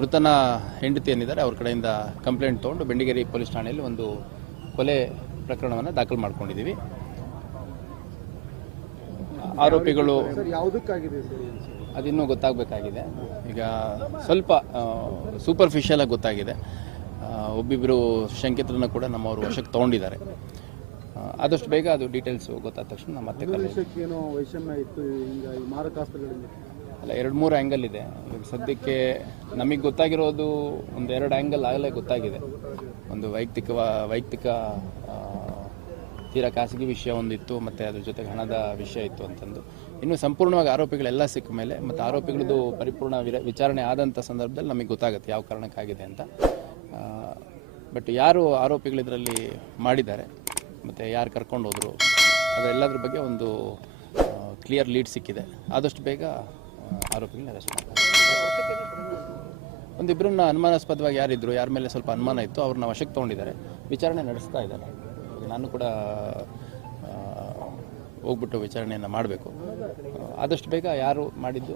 ಮೃತನ ಹೆಂಡತಿ ಏನಿದ್ದಾರೆ ಅವ್ರ ಕಡೆಯಿಂದ ಕಂಪ್ಲೇಂಟ್ ತೊಗೊಂಡು ಬೆಂಡಿಗೇರಿ ಪೊಲೀಸ್ ಠಾಣೆಯಲ್ಲಿ ಒಂದು ಕೊಲೆ ಪ್ರಕರಣವನ್ನು ದಾಖಲು ಮಾಡ್ಕೊಂಡಿದ್ದೀವಿ. ಆರೋಪಿಗಳು? ಅದಿನ್ನೂ ಗೊತ್ತಾಗಬೇಕಾಗಿದೆ. ಈಗ ಸ್ವಲ್ಪ ಸೂಪರ್ಫಿಷಿಯಲ್ ಆಗಿ ಗೊತ್ತಾಗಿದೆ. ಒಬ್ಬಿಬ್ಬರು ಶಂಕಿತರನ್ನು ಕೂಡ ನಮ್ಮವರು ವಶಕ್ಕೆ ತಗೊಂಡಿದ್ದಾರೆ. ಆದಷ್ಟು ಬೇಗ ಅದು ಡೀಟೇಲ್ಸ್ ಗೊತ್ತಾದ ತಕ್ಷಣ ನಮ್ಮ ಮತ್ತೆ ಅಲ್ಲ, ಎರಡು ಮೂರು ಆ್ಯಂಗಲ್ ಇದೆ. ಸದ್ಯಕ್ಕೆ ನಮಗೆ ಗೊತ್ತಾಗಿರೋದು ಒಂದು ಎರಡು ಆ್ಯಂಗಲ್ ಆಗಲೇ ಗೊತ್ತಾಗಿದೆ. ಒಂದು ವೈಯಕ್ತಿಕ ವೈಯಕ್ತಿಕ ತೀರಾ ಖಾಸಗಿ ವಿಷಯ ಒಂದಿತ್ತು, ಮತ್ತು ಅದ್ರ ಜೊತೆಗೆ ಹಣದ ವಿಷಯ ಇತ್ತು ಅಂತಂದು. ಇನ್ನು ಸಂಪೂರ್ಣವಾಗಿ ಆರೋಪಿಗಳೆಲ್ಲ ಸಿಕ್ಕ ಮೇಲೆ, ಮತ್ತು ಆರೋಪಿಗಳದ್ದು ಪರಿಪೂರ್ಣ ವಿರ- ವಿಚಾರಣೆ ಆದಂಥ ಸಂದರ್ಭದಲ್ಲಿ ನಮಗೆ ಗೊತ್ತಾಗುತ್ತೆ ಯಾವ ಕಾರಣಕ್ಕಾಗಿದೆ ಅಂತ. ಬಟ್ ಯಾರು ಆರೋಪಿಗಳು ಇದರಲ್ಲಿ ಮಾಡಿದ್ದಾರೆ, ಮತ್ತು ಯಾರು ಕರ್ಕೊಂಡು ಹೋದರು, ಅದೆಲ್ಲದ್ರ ಬಗ್ಗೆ ಒಂದು ಕ್ಲಿಯರ್ ಲೀಡ್ ಸಿಕ್ಕಿದೆ. ಆದಷ್ಟು ಬೇಗ ಆರೋಪಿಗಳನ್ನ ಅರೆಸ್ಟ್ ಮಾಡ್ತಾರೆ. ಒಂದಿಬ್ಬರನ್ನ ಅನುಮಾನಾಸ್ಪದವಾಗಿ ಯಾರಿದ್ರು, ಯಾರ ಮೇಲೆ ಸ್ವಲ್ಪ ಅನುಮಾನ ಇತ್ತು ಅವ್ರನ್ನ ವಶಕ್ಕೆ ತಗೊಂಡಿದ್ದಾರೆ. ವಿಚಾರಣೆ ನಡೆಸ್ತಾ ಇದ್ದಾರೆ. ನಾನು ಕೂಡ ಹೋಗ್ಬಿಟ್ಟು ವಿಚಾರಣೆಯನ್ನು ಮಾಡಬೇಕು. ಆದಷ್ಟು ಬೇಗ ಯಾರು ಮಾಡಿದ್ದು